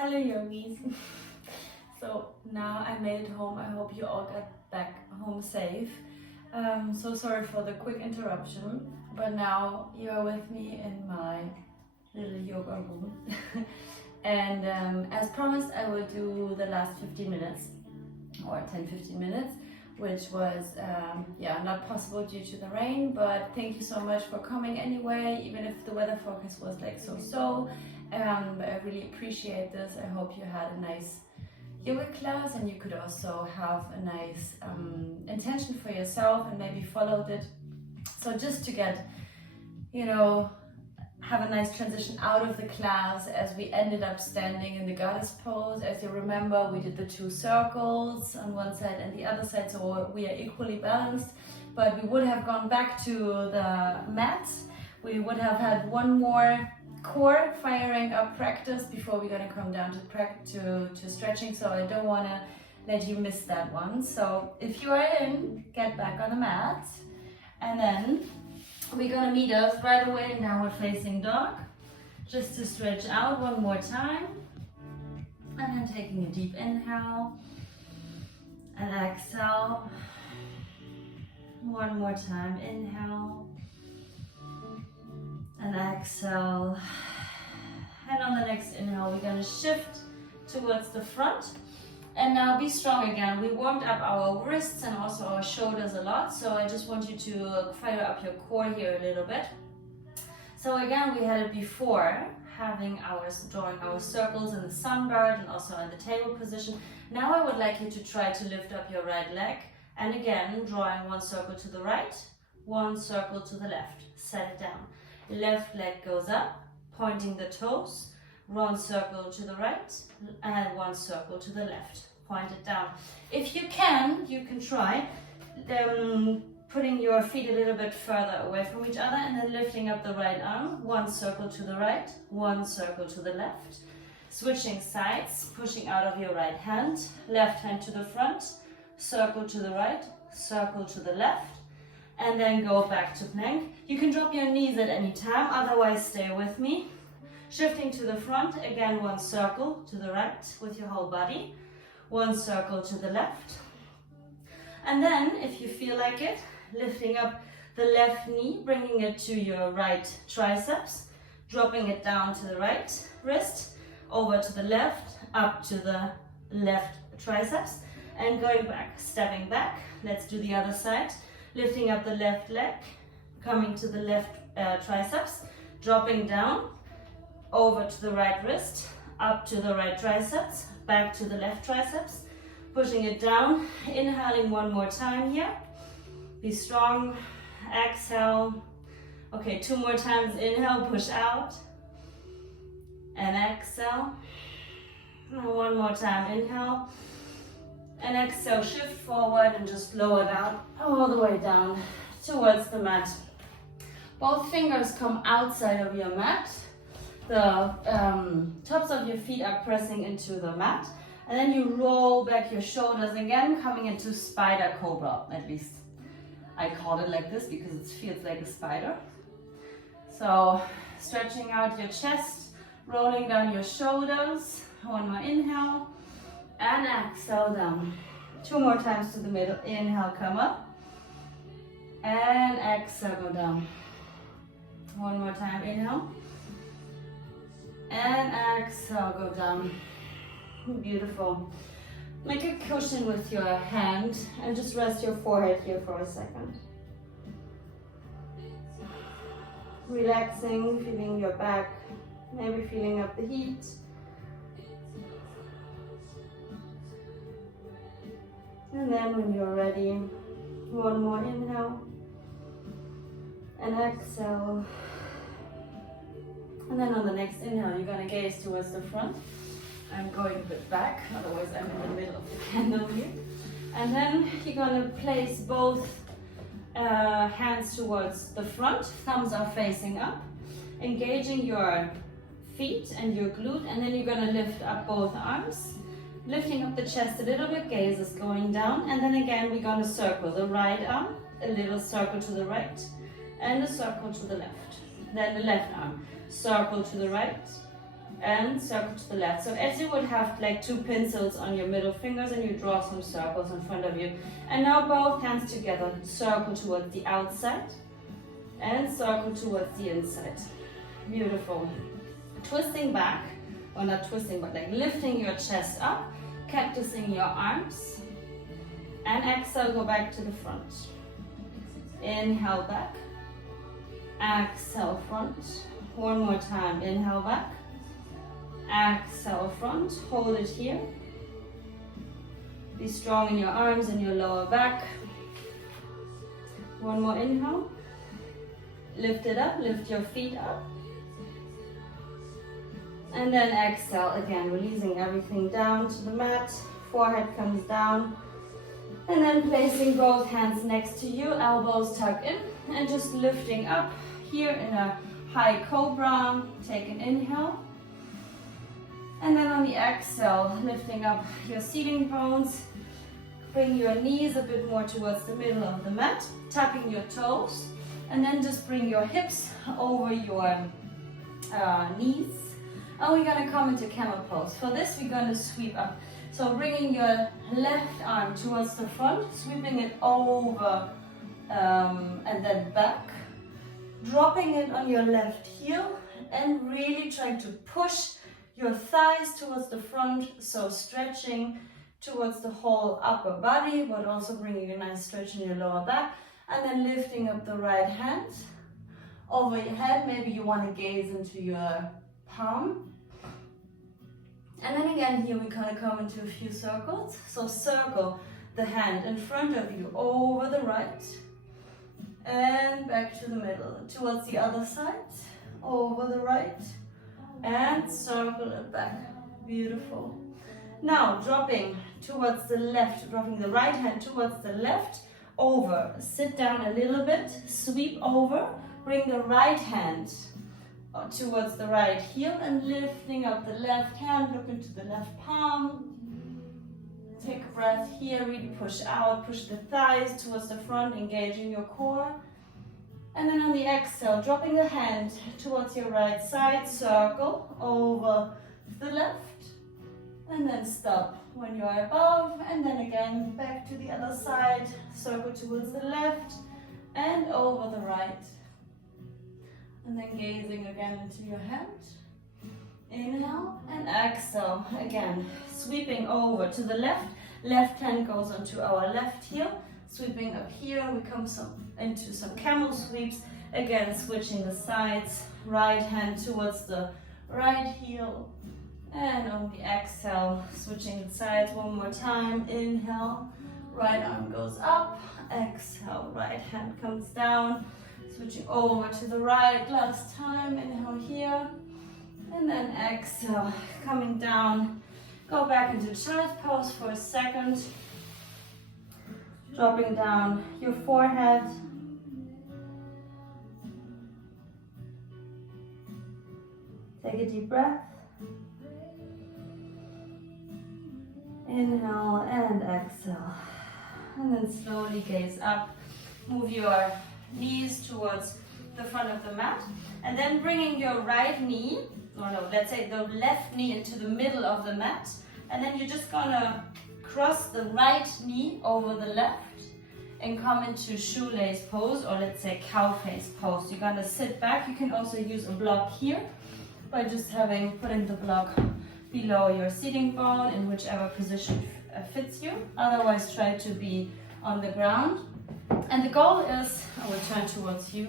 Hello yogis. So now I made it home. I hope you all got back home safe. So sorry for the quick interruption, but now you are with me in my little yoga room. And as promised, I will do the last 15 minutes or 10-15 minutes, which was not possible due to the rain, but thank you so much for coming anyway, even if the weather forecast was like so. I really appreciate this. I hope you had a nice yoga class and you could also have a nice intention for yourself and maybe followed it. So just to get, have a nice transition out of the class as we ended up standing in the goddess pose. As you remember, we did the 2 circles on one side and the other side, so we are equally balanced, but we would have gone back to the mat. We would have had one more core firing up practice before we're gonna come down to stretching, so I don't wanna let you miss that one. So if you are in, get back on the mat, and then we're gonna meet us right away in downward facing dog, just to stretch out one more time, and then taking a deep inhale and exhale. One more time, inhale and exhale. And on the next inhale, we're gonna shift towards the front. And now be strong again. We warmed up our wrists and also our shoulders a lot, so I just want you to fire up your core here a little bit. So again, we had it before, drawing our circles in the sunbird and also in the table position. Now I would like you to try to lift up your right leg, and again, drawing one circle to the right, one circle to the left. Set it down. Left leg goes up, pointing the toes, one circle to the right and one circle to the left. Point it down. If you can try putting your feet a little bit further away from each other and then lifting up the right arm, one circle to the right, one circle to the left. Switching sides, pushing out of your right hand, left hand to the front, circle to the right, circle to the left, and then go back to plank. You can drop your knees at any time, otherwise stay with me. Shifting to the front, again one circle to the right with your whole body, one circle to the left. And then, if you feel like it, lifting up the left knee, bringing it to your right triceps, dropping it down to the right wrist, over to the left, up to the left triceps, and going back, stepping back. Let's do the other side. Lifting up the left leg, coming to the left triceps, dropping down, over to the right wrist, up to the right triceps, back to the left triceps, pushing it down, inhaling one more time here. Be strong, exhale. Okay, 2 more times, inhale, push out, and exhale. And one more time, inhale. And exhale, shift forward and just blow it out all the way down towards the mat. Both fingers come outside of your mat. The tops of your feet are pressing into the mat. And then you roll back your shoulders again, coming into spider cobra. At least I call it like this because it feels like a spider. So stretching out your chest, rolling down your shoulders. One more inhale. And exhale down. 2 more times to the middle. Inhale, come up. And exhale, go down. One more time, inhale. And exhale, go down. Beautiful. Make a cushion with your hand and just rest your forehead here for a second. Relaxing, feeling your back, maybe feeling up the heat. And then when you're ready, one more inhale and exhale. And then on the next inhale, you're gonna gaze towards the front. I'm going a bit back, otherwise I'm in the middle of the candle here. And then you're gonna place both hands towards the front, thumbs are facing up, engaging your feet and your glute, and then you're gonna lift up both arms. Lifting up the chest a little bit, gaze is going down, and then again we're going to circle the right arm, a little circle to the right, and a circle to the left. Then the left arm, circle to the right, and circle to the left. So as you would have like two pencils on your middle fingers and you draw some circles in front of you. And now both hands together, circle towards the outside and circle towards the inside. Beautiful. Twisting back, or not twisting, but like lifting your chest up, cactusing your arms, and exhale, go back to the front. Inhale back, exhale front. One more time, inhale back, exhale front, hold it here. Be strong in your arms and your lower back. One more inhale, lift it up, lift your feet up. And then exhale again, releasing everything down to the mat, forehead comes down. And then placing both hands next to you, elbows tucked in, and just lifting up here in a high cobra. Take an inhale. And then on the exhale, lifting up your seating bones. Bring your knees a bit more towards the middle of the mat, tucking your toes. And then just bring your hips over your knees. And we're gonna come into camel pose. For this, we're gonna sweep up. So bringing your left arm towards the front, sweeping it over and then back. Dropping it on your left heel and really trying to push your thighs towards the front. So stretching towards the whole upper body, but also bringing a nice stretch in your lower back. And then lifting up the right hand over your head. Maybe you want to gaze into your palm. And then again here we're going to come into a few circles. So circle the hand in front of you over the right and back to the middle, towards the other side, over the right and circle it back. Beautiful. Now dropping towards the left, dropping the right hand towards the left, over, sit down a little bit, sweep over, bring the right hand towards the right heel and lifting up the left hand, look into the left palm. Take a breath here, really push out, push the thighs towards the front, engaging your core. And then on the exhale, dropping the hand towards your right side, circle over to the left, and then stop when you are above, and then again back to the other side, circle towards the left and over the right. And then gazing again into your hand. Inhale and exhale. Again, sweeping over to the left. Left hand goes onto our left heel. Sweeping up here, we come into some camel sweeps. Again, switching the sides. Right hand towards the right heel. And on the exhale, switching the sides one more time. Inhale, right arm goes up. Exhale, right hand comes down. Switching over to the right, last time, inhale here, and then exhale, coming down, go back into child pose for a second, dropping down your forehead, take a deep breath, inhale and exhale, and then slowly gaze up, move your knees towards the front of the mat, and then bringing your right knee, or no, let's say the left knee into the middle of the mat, and then you're just gonna cross the right knee over the left and come into shoelace pose, or let's say cow face pose. You're gonna sit back. You can also use a block here by just putting the block below your seating bone in whichever position fits you. Otherwise, try to be on the ground. And the goal is, I will turn towards you,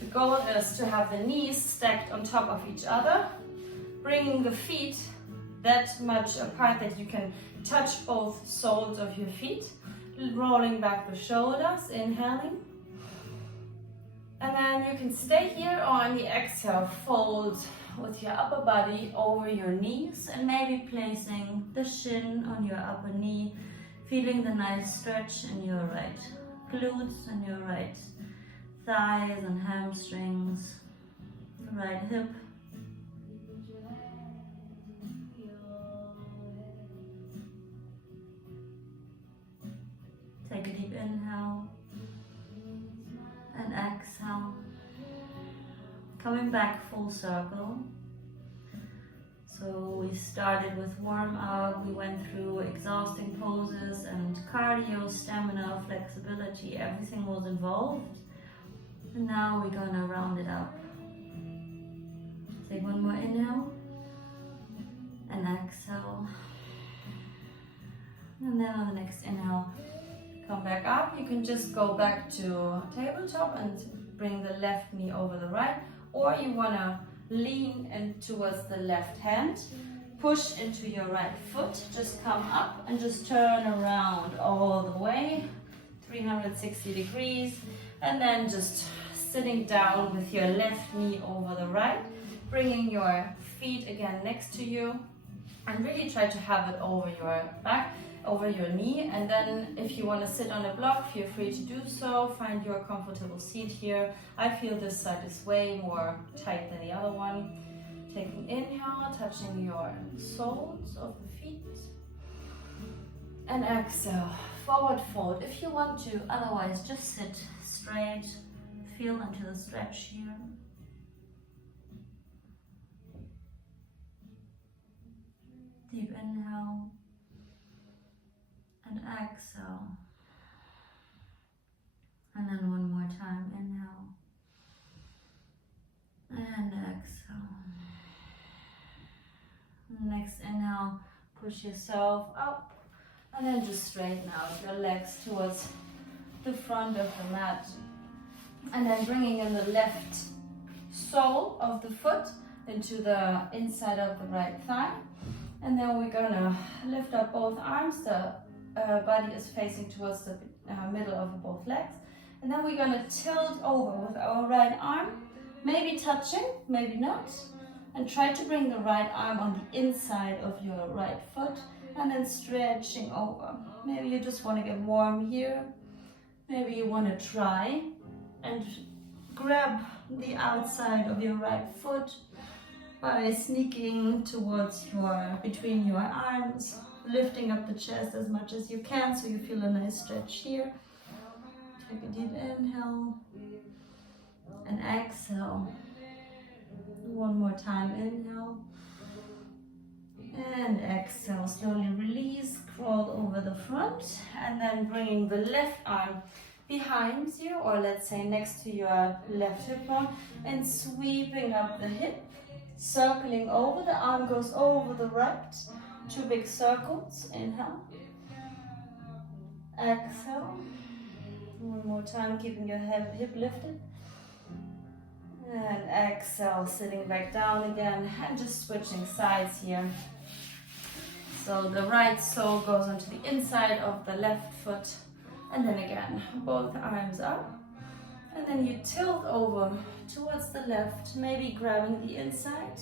the goal is to have the knees stacked on top of each other, bringing the feet that much apart that you can touch both soles of your feet, rolling back the shoulders, inhaling. And then you can stay here, or on the exhale, fold with your upper body over your knees and maybe placing the shin on your upper knee, feeling the nice stretch in your right glutes and your right thighs and hamstrings, the right hip. Take a deep inhale and exhale. Coming back full circle. So we started with warm up, we went through exhausting poses and cardio, stamina, flexibility, everything was involved. And now we're gonna round it up. Take one more inhale and exhale. And then on the next inhale, come back up. You can just go back to tabletop and bring the left knee over the right, or you wanna lean in towards the left hand, push into your right foot, just come up and just turn around all the way, 360 degrees, and then just sitting down with your left knee over the right, bringing your feet again next to you, and really try to have it over your back, over your knee. And then if you want to sit on a block, feel free to do so. Find your comfortable seat here. I feel this side is way more tight than the other one. Taking inhale, touching your soles of the feet, and exhale, forward fold if you want to, otherwise just sit straight, feel into the stretch here. Deep inhale and exhale, and then one more time, inhale and exhale. Next inhale, push yourself up, and then just straighten out your legs towards the front of the mat, and then bringing in the left sole of the foot into the inside of the right thigh. And then we're gonna lift up both arms. The body is facing towards the middle of both legs. And then we're gonna tilt over with our right arm, maybe touching, maybe not. And try to bring the right arm on the inside of your right foot, and then stretching over. Maybe you just wanna get warm here. Maybe you wanna try and grab the outside of your right foot by sneaking towards between your arms, lifting up the chest as much as you can so you feel a nice stretch here. Take a deep inhale and exhale. One more time, inhale and exhale. Slowly release, crawl over the front, and then bringing the left arm behind you, or let's say next to your left hip bone, and sweeping up the hip, circling over. The arm goes over the right, 2 big circles. Inhale, exhale. One more time, keeping your hip lifted, and exhale, sitting back down again, and just switching sides here. So the right sole goes onto the inside of the left foot, and then again, both arms up, and then you tilt over towards the left, maybe grabbing the inside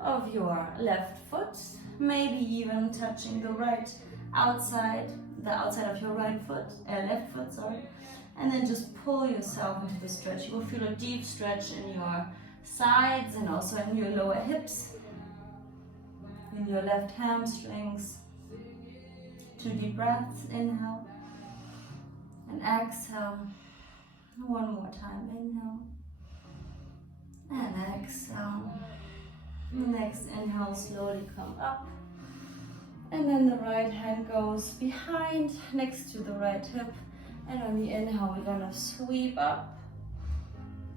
of your left foot, maybe even touching the right outside, the outside of your right foot, left foot, sorry, and then just pull yourself into the stretch. You will feel a deep stretch in your sides and also in your lower hips, in your left hamstrings. 2 deep breaths, inhale and exhale. One more time, inhale and exhale. Next inhale, slowly come up, and then the right hand goes behind next to the right hip, and on the inhale we're gonna sweep up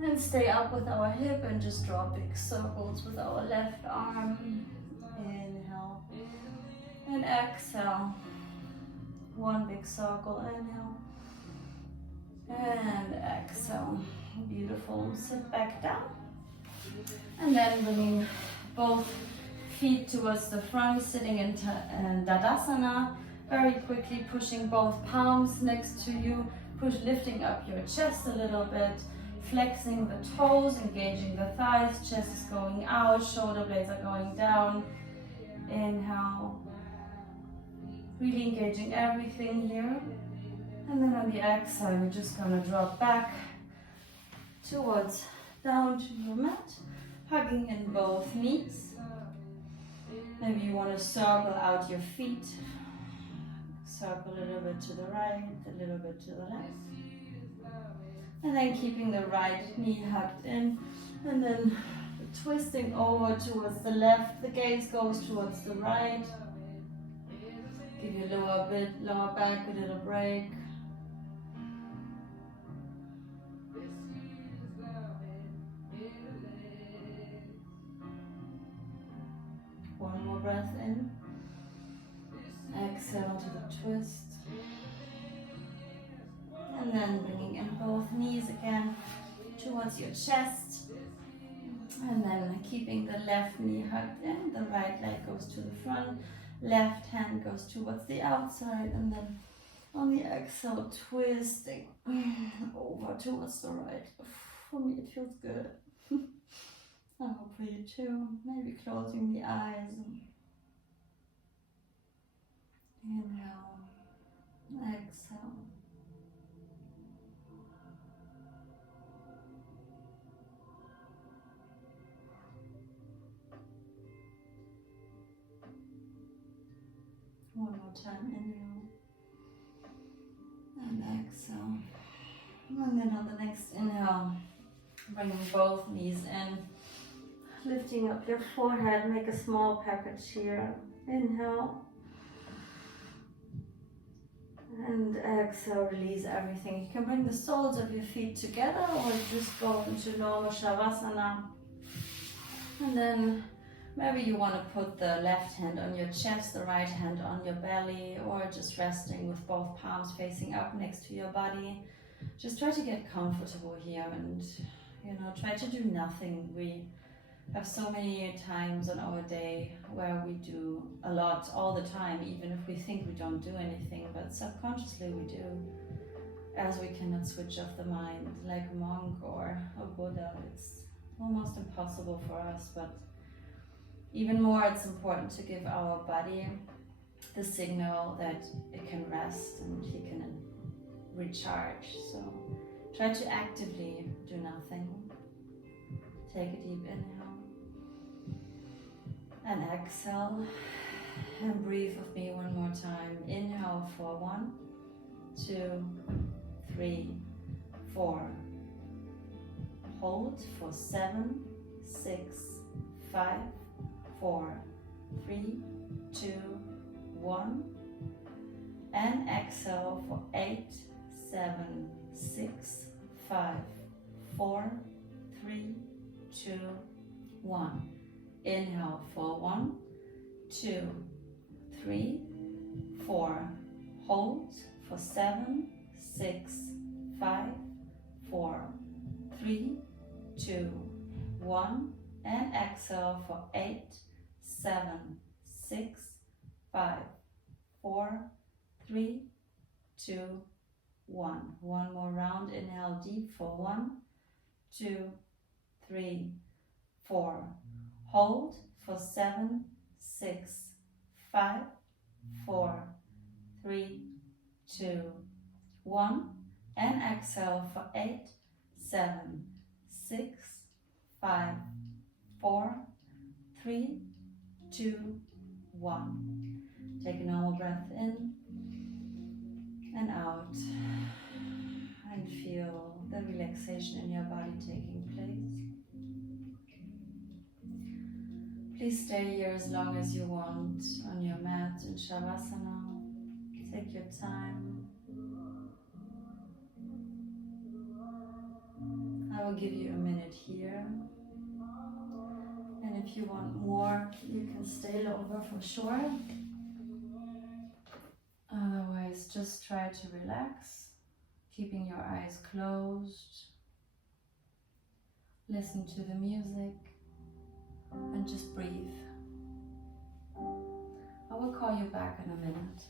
and stay up with our hip and just draw big circles with our left arm. Inhale and exhale. 1 big circle, inhale and exhale. Beautiful. Sit back down, and then bringing both feet towards the front, sitting in Tadasana. Very quickly pushing both palms next to you, lifting up your chest a little bit, flexing the toes, engaging the thighs, chest is going out, shoulder blades are going down. Inhale, really engaging everything here. And then on the exhale, you're just gonna drop back towards, down to your mat, hugging in both knees. Maybe you want to circle out your feet. Circle a little bit to the right, a little bit to the left. And then keeping the right knee hugged in, and then Twisting over towards the left, the gaze goes towards the right. Give your lower back a little break. One more breath in. Exhale to the twist. And then bringing in both knees again towards your chest. And then keeping the left knee hugged in, the right leg goes to the front, left hand goes towards the outside, and then on the exhale, twisting over towards the right. For me, it feels good. I hope for you too. Maybe closing the eyes. Inhale, exhale. One more time, inhale and exhale. And then on the next inhale, bringing both knees in, lifting up your forehead, make a small package here. Inhale. And exhale, release everything. You can bring the soles of your feet together or just go into normal Shavasana. And then maybe you want to put the left hand on your chest, the right hand on your belly, or just resting with both palms facing up next to your body. Just try to get comfortable here and, try to do nothing. We have so many times on our day where we do a lot all the time, even if we think we don't do anything, but subconsciously we do, as we cannot switch off the mind like a monk or a Buddha. It's almost impossible for us, but even more it's important to give our body the signal that it can rest and he can recharge. So try to actively do nothing. Take a deep inhale and exhale, and breathe with me one more time. Inhale for 1, 2, 3, 4. Hold for 7, 6, 5, 4, 3, 2, 1. And exhale for 8, 7, 6, 5, 4, 3, 2, 1. Inhale for 1, 2, 3, 4. Hold for 7, 6, 5, 4, 3, 2, 1. And exhale for 8, 7, 6, 5, 4, 3, 2, 1. One more round. Inhale deep for 1, 2, 3, 4. Hold for 7, 6, 5, 4, 3, 2, 1. And exhale for 8, 7, 6, 5, 4, 3, 2, 1. Take a normal breath in and out, and feel the relaxation in your body taking place. Please stay here as long as you want on your mat in Shavasana. Take your time. I will give you a minute here. And if you want more, you can stay longer for sure. Otherwise, just try to relax, keeping your eyes closed. Listen to the music and just breathe. I will call you back in a minute.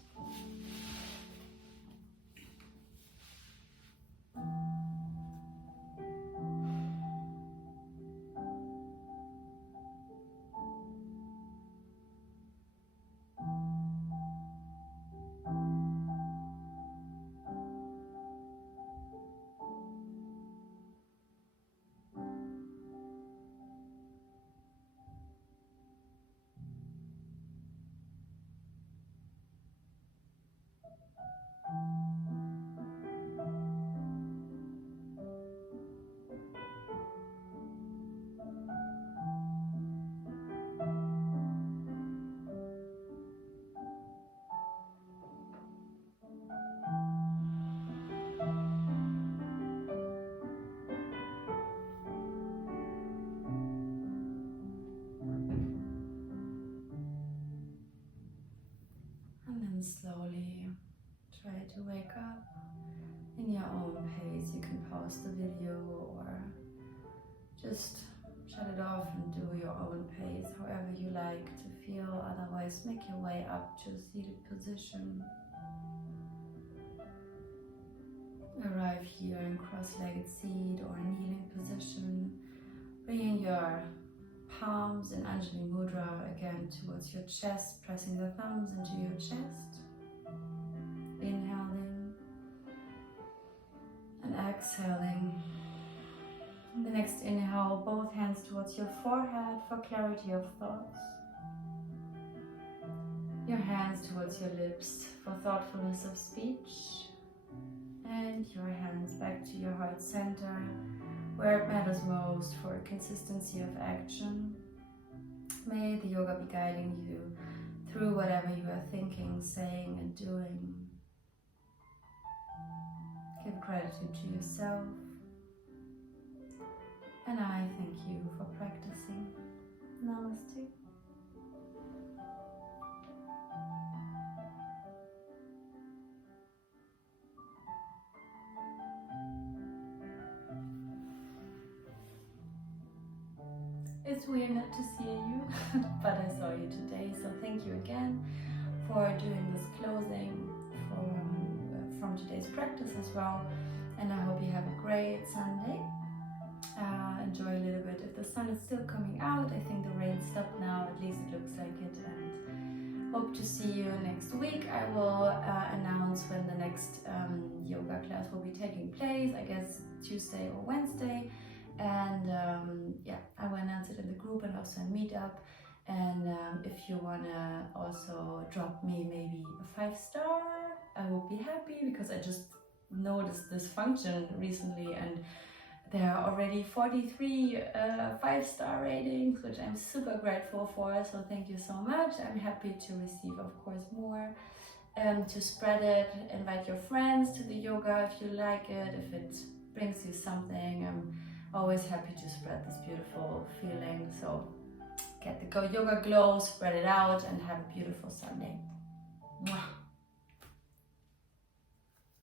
you can pause the video or just shut it off and do your own pace, however you like to feel. Otherwise, make your way up to a seated position. Arrive here in cross-legged seat or kneeling position, bringing your palms in Anjali Mudra again towards your chest, pressing the thumbs into your chest. Inhaling and exhaling. The next inhale, both hands towards your forehead for clarity of thoughts. Your hands towards your lips for thoughtfulness of speech. And your hands back to your heart center, where it matters most for consistency of action. May the yoga be guiding you through whatever you are thinking, saying, and doing. Give gratitude to yourself. And I thank you for practicing. Namaste. It's weird not to see you, but I saw you today, so thank you again for doing this closing from today's practice as well. And I hope you have a great Sunday. Enjoy a little bit. If the sun is still coming out, I think the rain stopped now, at least it looks like it. And hope to see you next week. I will announce when the next yoga class will be taking place, I guess Tuesday or Wednesday. And yeah, I will announce it in the group and also in Meetup. And if you wanna also drop me maybe a 5-star, I will be happy, because I just noticed this function recently and there are already 43 5-star ratings, which I'm super grateful for, so thank you so much. I'm happy to receive, of course, more. To spread it, invite your friends to the yoga if you like it, if it brings you something. I'm always happy to spread this beautiful feeling. So get the yoga glow, spread it out, and have a beautiful Sunday. Mwah.